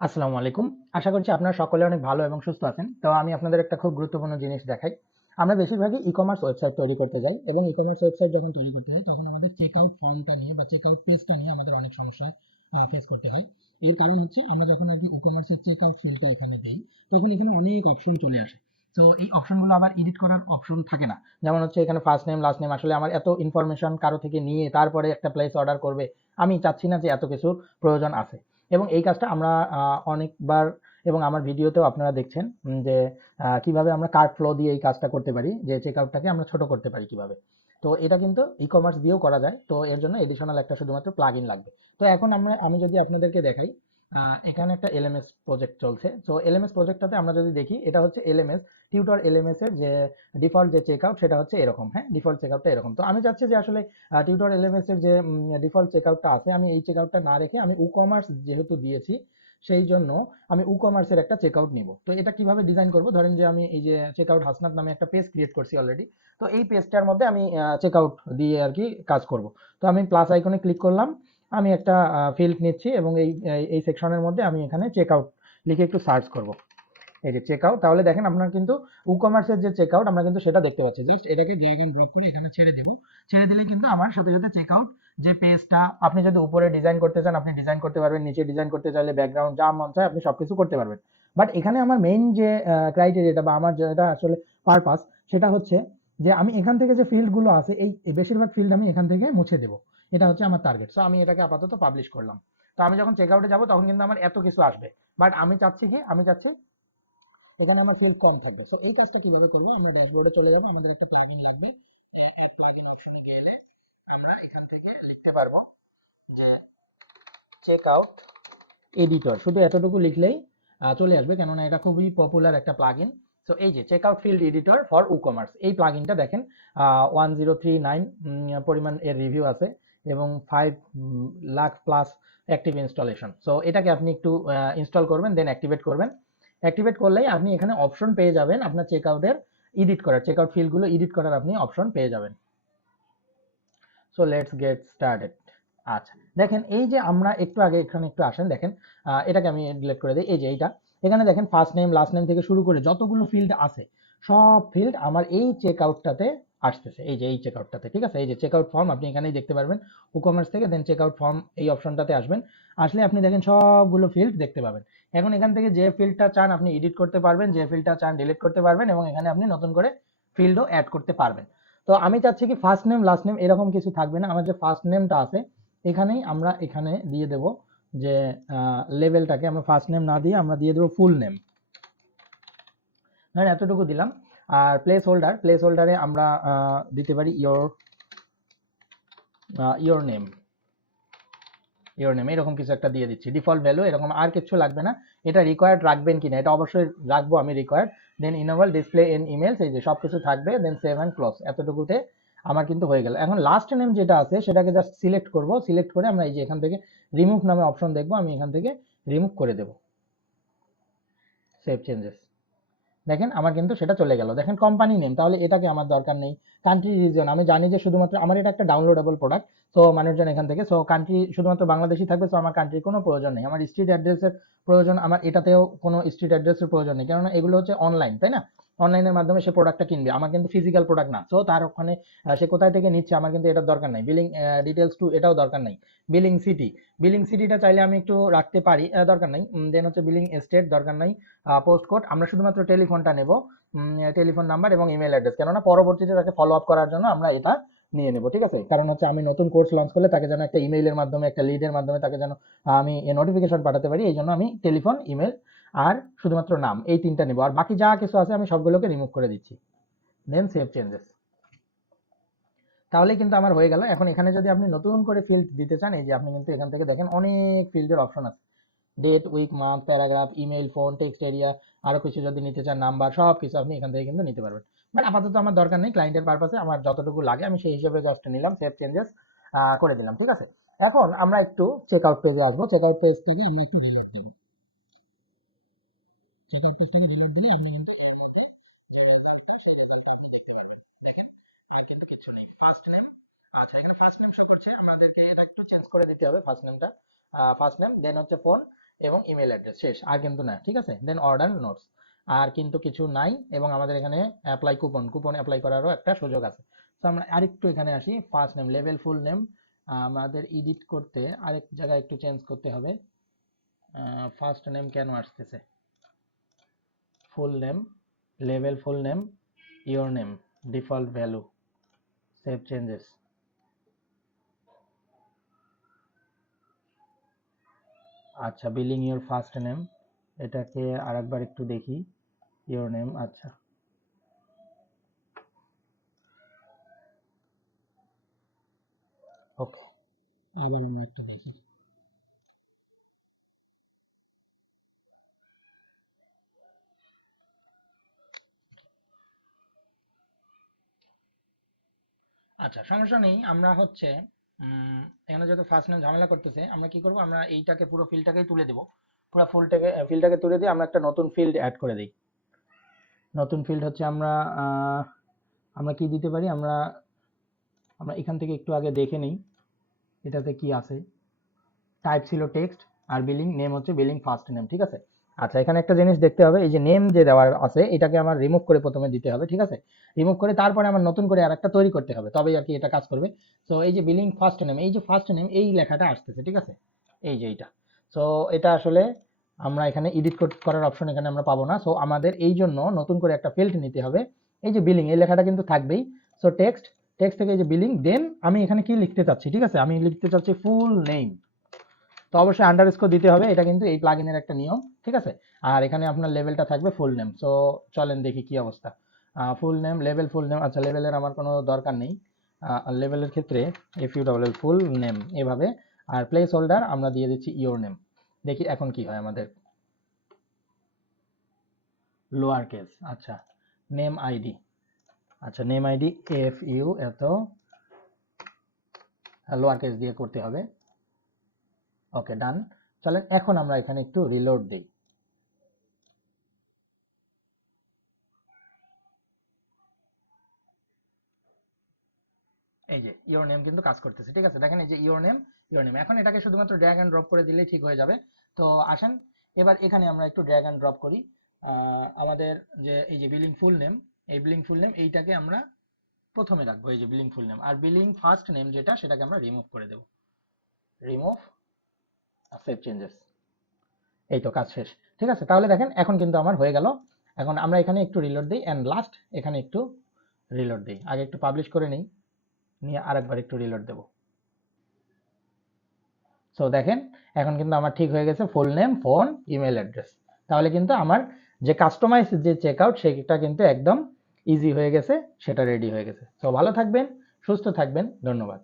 আসসালামু আলাইকুম। আশা করছি আপনারা সকলে অনেক ভালো এবং সুস্থ আছেন। তো আমি আপনাদের একটা খুব গুরুত্বপূর্ণ জিনিস দেখাই। আমরা বেশিরভাগই ই-কমার্স ওয়েবসাইট তৈরি করতে যাই এবং ই-কমার্স ওয়েবসাইট যখন তৈরি করতে যাই তখন আমাদের চেকআউট ফর্মটা নিয়ে বা চেকআউট পেজটা নিয়ে আমাদের অনেক সমস্যা ফেস করতে হয়। এর কারণ হচ্ছে আমরা যখন আরকি ই-কমার্সের চেকআউট ফিল্ডটা এখানে দেই, তখন এখানে অনেক অপশন চলে আসে। তো এই অপশনগুলো আবার এডিট করার অপশন থাকে না। যেমন হচ্ছে এখানে ফার্স্ট নেম, লাস্ট নেম আসলে আমার এত ইনফরমেশন কারো থেকে নিয়ে তারপরে একটা প্লেস অর্ডার করবে। আমি চাচ্ছি না যে এত কিছুর প্রয়োজন আছে। এবং এই কাজটা আমরা অনেকবার এবং আমার ভিডিওতেও আপনারা দেখছেন যে কিভাবে আমরা কার্ট ফ্লো দিয়ে এই কাজটা করতে পারি, যে চেকআউটটাকে আমরা ছোট করতে পারি কিভাবে। তো এটা কিন্তু ই-কমার্স দিয়েও করা যায়। তো এর জন্য এডিশনাল একটা শুধুমাত্র প্লাগইন লাগবে। তো এখন আমি যদি আপনাদেরকে দেখাই, এখানে একটা এলএমএস প্রজেক্ট চলছে। তো এলএমএস প্রজেক্টটাতে আমরা যদি দেখি, এটা হচ্ছে এলএমএস টিউটর এলএমএস এর যে ডিফল্ট যে চেকআউট সেটা হচ্ছে এরকম। হ্যাঁ, ডিফল্ট চেকআউটটা এরকম। তো আমি চাচ্ছি যে আসলে টিউটর এলএমএস এর যে ডিফল্ট চেকআউটটা আছে, আমি এই চেকআউটটা না রেখে আমি ই-কমার্স যেহেতু দিয়েছি সেই জন্য আমি ই-কমার্স এর একটা চেকআউট নিব। তো এটা কিভাবে ডিজাইন করব, ধরেন যে আমি এই যে চেকআউট হাসনাত নামে একটা পেজ ক্রিয়েট করছি অলরেডি। তো এই পেজটার মধ্যে আমি চেকআউট দিয়ে আর কি কাজ করব। তো আমি প্লাস আইকনে ক্লিক করলাম, আমি একটা ফিল্ড নিচ্ছি এবং এই সেকশনের মধ্যে আমি এখানে চেকআউট লিখে একটু সার্চ করব। এই যে চেকআউট, তাহলে দেখেন আপনার কিন্তু ই-কমার্সের যে চেকআউট আমরা কিন্তু সেটা দেখতে পাচ্ছি। জাস্ট এটাকে ড্র্যাগ এন্ড ড্রপ করে এখানে ছেড়ে দেব। ছেড়ে দিলে কিন্তু আমার সাথে সাথে চেকআউট যে পেজটা আপনি যদি উপরে ডিজাইন করতে চান আপনি ডিজাইন করতে পারবেন, নিচে ডিজাইন করতে চাইলে ব্যাকগ্রাউন্ড যা মন চায় আপনি সবকিছু করতে পারবেন। বাট এখানে আমার মেইন যে ক্রাইটেরিয়াটা বা আমার যেটা আসলে পারপাস, সেটা হচ্ছে যে আমি এখান থেকে যে ফিল্ড গুলো আছে এই বেশিরভাগ ফিল্ড আমি এখান থেকে মুছে দেব। এটা হচ্ছে আমার টার্গেট। সো আমি এটাকে আপাতত পাবলিশ করলাম। তো আমি যখন চেকআউটে যাব তখন কিন্তু আমার এত কিছু আসবে। বাট আমি চাচ্ছি কি, আমি চাচ্ছি এখানে আমার ফিল্ড কম থাকবে। সো এই কাজটা কিভাবে করবো, আমরা ড্যাশবোর্ডে চলে যাবো, আমাদের একটা প্লাগইন লাগবে। অ্যাড প্লাগইন অপশনে গেলে আমরা এখান থেকে লিখতে পারবো যে চেক আউট এডিটর, শুধু এতটুকু লিখলেই চলে আসবে, কেননা এটা খুবই পপুলার একটা প্লাগইন। তো এই যে check out field editor for e-commerce, এই প্লাগইনটা দেখেন 1039 পরিমাণ এর রিভিউ আছে এবং 5 lakh plus active installation. So এটাকে আপনি একটু ইনস্টল করবেন, দেন অ্যাক্টিভেট করবেন। অ্যাক্টিভেট করলেই আপনি এখানে অপশন পেয়ে যাবেন আপনার চেকআউটের এডিট করার, চেকআউট ফিল্ডগুলো এডিট করার আপনি অপশন পেয়ে যাবেন। So let's get started. আচ্ছা, দেখেন এই যে আমরা একটু আগে এখানে একটু আসেন, দেখেন এটাকে আমি ডিলিট করে দিই। এই যে এইটা, এখানে দেখেন ফার্স্ট নেম লাস্ট নেম থেকে শুরু করে যতগুলো ফিল্ড আছে সব ফিল্ড আমার এই চেকআউটটাতে আসতেছে। এই যে এই চেকআউটটাতে, ঠিক আছে। এই যে চেকআউট ফর্ম আপনি এখানেই দেখতে পারবেন ই-কমার্স থেকে, দেন চেকআউট ফর্ম এই অপশনটাতে আসবেন। আসলে আপনি দেখেন সবগুলো ফিল্ড দেখতে পাবেন। এখন এখান থেকে যে ফিল্ডটা চান আপনি এডিট করতে পারবেন, যে ফিল্ডটা চান ডিলিট করতে পারবেন এবং এখানে আপনি নতুন করে ফিল্ডও অ্যাড করতে পারবেন। তো আমি চাচ্ছি কি ফার্স্ট নেম লাস্ট নেম এরকম কিছু থাকবে না, আমার যে ফার্স্ট নেমটা আছে এখানেই আমরা এখানে দিয়ে দেব যে লেভেলটাকে আমরা ফার্স্ট নেম না দিয়ে আমরা দিয়ে দেবো ফুল নেম। ধরেন এতটুকু দিলাম। আর প্লেস হোল্ডারে আমরা দিতে পারি ইয়োর নেম, এরকম কিছু একটা দিয়ে দিচ্ছি। ডিফল্ট ভ্যালু এরকম, আর কিছু লাগবে না। এটা রিকোয়ার্ড রাখবেন কিনা, এটা অবশ্যই রাখবো আমি required. Then enable display in emails, এই যে সবকিছু থাকবে। দেন সেভ এন্ড ক্লোজ, এতটুকুতে আমার কিন্তু হয়ে গেল। এখন লাস্ট নেম যেটা আছে সেটাকে জাস্ট সিলেক্ট করব, সিলেক্ট করে আমরা এই যে এখান থেকে রিমুভ নামে অপশন দেখবো, আমি এখান থেকে রিমুভ করে দেব। সেভ চেঞ্জেস, দেখেন আমার কিন্তু সেটা চলে গেল। দেখেন কোম্পানি নেম, তাহলে এটাকে আমার দরকার নেই। কান্ট্রি রিজন, আমি জানি যে শুধুমাত্র আমার এটা একটা ডাউনলোডেবল প্রোডাক্ট, সো মানুষজন এখান থেকে, সো কান্ট্রি শুধুমাত্র বাংলাদেশি থাকবে, সো আমার কান্ট্রির কোনো প্রয়োজন নেই। আমার স্ট্রিট অ্যাড্রেসের প্রয়োজন, আমার এটাতেও কোনো স্ট্রিট অ্যাড্রেসের প্রয়োজন নেই, কেননা এগুলো হচ্ছে অনলাইন, তাই না। অনলাইনের মাধ্যমে সে প্রোডাক্টটা কিনবে, আমার কিন্তু ফিজিক্যাল প্রোডাক্ট না। সো তার ওখানে সে কোথায় থেকে নিচ্ছে আমার কিন্তু এটার দরকার নাই। বিলিং ডিটেলস টু এটাও দরকার নাই। বিলিং সিটি, বিলিং সিটিটা চাইলে আমি একটু রাখতে পারি, দরকার নাই। দেন হচ্ছে বিলিং স্টেট দরকার নাই। পোস্ট কোড, আমরা শুধুমাত্র টেলিফোনটা নেব, টেলিফোন নাম্বার এবং ইমেল অ্যাড্রেস, কেননা পরবর্তীতে তাকে ফলো আপ করার জন্য আমরা এটা নিয়ে নেব, ঠিক আছে। কারণ হচ্ছে আমি নতুন কোর্স লঞ্চ করলে তাকে যেন একটা ইমেইলের মাধ্যমে একটা লিডের মাধ্যমে তাকে যেন আমি নোটিফিকেশন পাঠাতে পারি, এই জন্য আমি টেলিফোন, ইমেল আর শুধুমাত্র নাম এই তিনটা নেব। আর বাকি যা কিছু আছে আমি সবগুলোকে রিমুভ করে দিচ্ছি। দেন সেভ চেঞ্জেস, তাহলে কিন্তু আমার হয়ে গেল। এখন এখানে যদি আপনি নতুন করে ফিল্ড দিতে চান, এই যে আপনি কিন্তু এখান থেকে দেখেন অনেক ফিল্ডের অপশন আছে। Date, week, month, paragraph, email, phone, text area, আরো কিছু যদি নিতে চান, নাম্বার, সব কিছু আপনি এখান থেকে কিন্তু নিতে পারবেন। বাট আপাতত আমার দরকার নেই, ক্লায়েন্টের পারপাসে আমার যতটুকু লাগে আমি সেই হিসেবে জাস্ট নিলাম, সেভ চেঞ্জেস করে দিলাম, ঠিক আছে। এখন আমরা একটু চেক আউট পেজে আসবো, চেক আউট পেজ থেকে আমি একটু রিলোড দেবো। চেক আউট পেজটাকে রিলোড দিলে আপনি কিন্তু এই মুহূর্তে যে রেজাল্টটা সেই রেজাল্টটা আপনি দেখতে পাবেন। দেখেন কিন্তু কিছু নেই, ফার্স্ট নেম। আচ্ছা, এখানে ফার্স্ট নেম শো করছে, আমাদেরকে এটা একটু চেঞ্জ করে দিতে হবে ফার্স্ট নেমটা। ফার্স্ট নেম, দেন হচ্ছে ফোন, এবং ইমেল অ্যাড্রেস, শেষ, আর কিন্তু না, ঠিক আছে। দেন অর্ডার নোটস, আর কিন্তু কিছু নাই, এবং আমাদের এখানে অ্যাপ্লাই কুপন, কুপন অ্যাপ্লাই করারও একটা সুযোগ আছে। তো আমরা আরেকটু এখানে আসি, first name, level, full name, আমাদের এডিট করতে আরেক জায়গায় একটু চেঞ্জ করতে হবে। ফার্স্ট নেম কেন আসতেছে, full name, level, full name, your name, default value, save changes. আচ্ছা, বিলিং ইওর ফার্স্ট নেম, এটাকে আরেকবার একটু দেখি, ইওর নেম, আচ্ছা, ওকে, আবার আমরা একটু দেখি। আচ্ছা, সমস্যা নেই, আমরা হচ্ছে এখানে যেহেতু ফার্স্ট নেম ঝামেলা করতেছে, আমরা কি করব, আমরা এইটাকে পুরো ফিল্ডটাকেই তুলে দেব, পুরো ফিল্ডটাকে তুলে দিয়ে আমরা একটা নতুন ফিল্ড অ্যাড করে দিই। নতুন ফিল্ড হচ্ছে আমরা আমরা কি দিতে পারি, আমরা আমরা এখান থেকে একটু আগে দেখে নিই এটাতে কি আছে। টাইপ ছিল টেক্সট, আর বিলিং নেম হচ্ছে বিলিং ফার্স্ট নেম, ঠিক আছে। আচ্ছা, এখানে একটা জিনিস দেখতে হবে, এই যে নেম যে দেওয়া আছে এটাকে আমার রিমুভ করে প্রথমে দিতে হবে, ঠিক আছে। রিমুভ করে তারপরে আমার নতুন করে আরেকটা তৈরি করতে হবে, তবেই আর কি এটা কাজ করবে। তো এই যে বিলিং ফার্স্ট নেম, এই যে ফার্স্ট নেম এই লেখাটা আসতেছে, ঠিক আছে, এই যে এইটা। সো এটা আসলে আমরা এখানে এডিট করার অপশন এখানে আমরা পাবো না, সো আমাদের এই জন্য নতুন করে একটা ফিল্ড নিতে হবে। এই যে বিলিং এই লেখাটা কিন্তু থাকবেই। সো টেক্সট, টেক্সট থেকে এই যে বিলিং, দেন আমি এখানে কি লিখতে চাচ্ছি, ঠিক আছে, আমি লিখতে চাচ্ছি ফুল নেম। তো অবশ্যই আন্ডারস্কোর দিতে হবে, এটা কিন্তু এই প্লাগইনের একটা নিয়ম, ঠিক আছে। আর এখানে আপনার লেভেলটা থাকবে ফুল নেম। সো চলেন দেখি কি অবস্থা। Full name, level, full name, আচ্ছা লেভেলের আমার কোনো দরকার নেই। লেভেলের ক্ষেত্রে FULL ফুল নেম এভাবে, আর প্লেস হোল্ডার আমরা দিয়ে দিচ্ছি ইওর নেম। দেখি এখন কি হয় আমাদের। লোয়ার কেস, আচ্ছা, নেম আইডি, আচ্ছা নেম আইডি FU এত লোয়ার কেস দিয়ে করতে হবে। ওকে, ডান। চলেন এখন আমরা এখানে একটু রিলোড দিই। এই যে ইওর নেম কিন্তু কাজ করতেছে, ঠিক আছে, দেখেন এই যে ইওর নেম, ইওর নেম। এখন এটাকে শুধুমাত্র ড্র্যাগ এন্ড ড্রপ করে দিলেই ঠিক হয়ে যাবে। তো আসেন এবার এখানে আমরা একটু ড্র্যাগ এন্ড ড্রপ করি। আমাদের যে এই যে বিলিং ফুল নেম, এই বিলিং ফুল নেম এইটাকে আমরা প্রথমে রাখবো, এই যে বিলিং ফুল নেম, আর বিলিং ফার্স্ট নেম যেটা সেটাকে আমরা রিমুভ করে দেব। রিমুভ, সেভ চেঞ্জেস, এই তো কাজ শেষ, ঠিক আছে। তাহলে দেখেন এখন কিন্তু আমার হয়ে গেল। এখন আমরা এখানে একটু রিলোড দিই, এন্ড লাস্ট এখানে একটু রিলোড দিই, আগে একটু পাবলিশ করে নিই, নিয়ে আরেকবার একটু রিলোড দেবো। সো দেখেন এখন কিন্তু আমার ঠিক হয়ে গেছে, full name, phone, email address. তাহলে কিন্তু আমার যে কাস্টমাইজ যে চেকআউট সেটা কিন্তু একদম ইজি হয়ে গেছে, সেটা রেডি হয়ে গেছে। সো ভালো থাকবেন, সুস্থ থাকবেন, ধন্যবাদ।